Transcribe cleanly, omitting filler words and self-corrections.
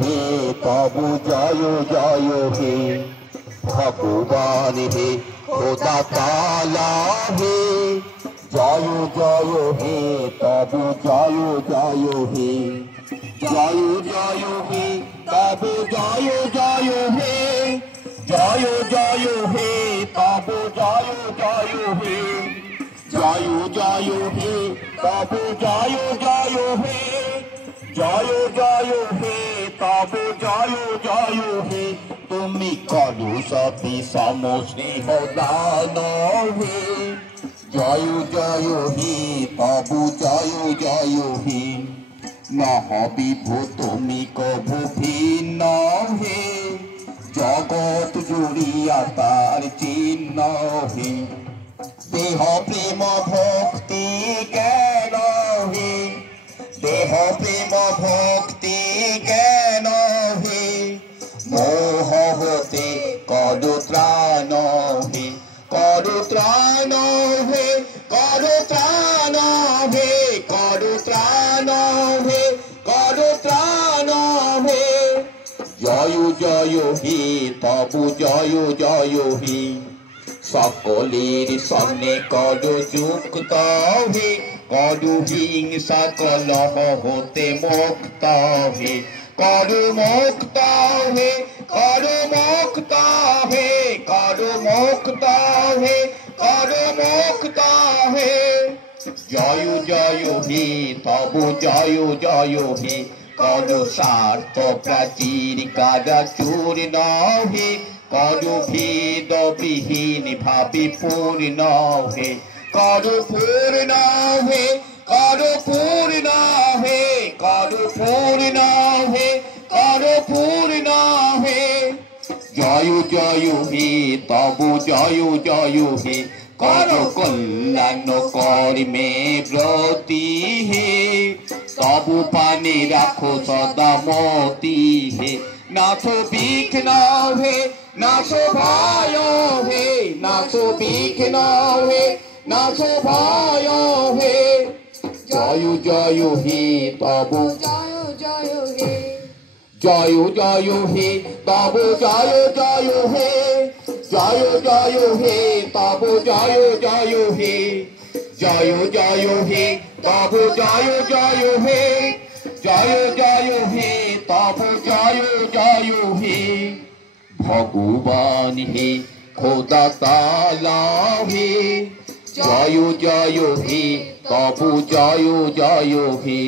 হে তব জয় জয় হে ভগবান হে খোদা তাআলা হে জয় জয় হে তব জয় জয় হে জয় জয় হে তব জয় জয় হে জয় জয় হে তব জয় জয় হে জয় জয় হে তব জয় জয় হে জয় জয় হে তব জয় জয় হে তুমি করো সবই সমস্নেহ দান হে জয় জয় হে তব জয় জয় হে নহবিভূ তুমি কভু ভিন্ন হে জগৎ জুড়িয়া তার চিহ্ন হে দেহ প্রেম ভক্তি জ্ঞান হে দেহ প্রেম ভক্তি জ্ঞান হে মোহ হতে করো ত্রাণ হে করো ত্রাণ হে করো ত্রাণ হে করো ত্রাণ হে করো ত্রাণ হে জয় জয় হে তব জয় জয় হে সকলের সঙ্গে করো যুক্ত হে করো হিংসা কলহ হতে মুক্ত হে করো মুক্ত হে করো মুক্ত হে করো মুক্ত হে করো মুক্ত হে জয় জয় হে তব জয় জয় হে করো স্বার্থ প্রাচীর কারা চূর্ণ হে করো ভেদ বিহীন ভাবে পূর্ণ হে করো পূর্ণ হে করো পূর্ণ হে করো পূর্ণ হে করো পূর্ণ হে জয় জয় হে তব জয় জয় হে করো কল্যাণ কর্মে ব্রতী হে তব পানে রাখো সদা মতি হে নাথ বিঘ্ন হে নাথ ভয় হে নাথ বিঘ্ন হে নাথ ভয় হে জয় জয় হে তব জয় জয় হে জয় জয় হে তব জয় জয় হে জয় জয় হে তব জয় জয় হে জয় জয় হে তব জয় জয় হে জয় জয় হে তব জয় জয় হে ভগবান হে খোদা তাআলা হে জয় জয় হে তব জয় জয় হে।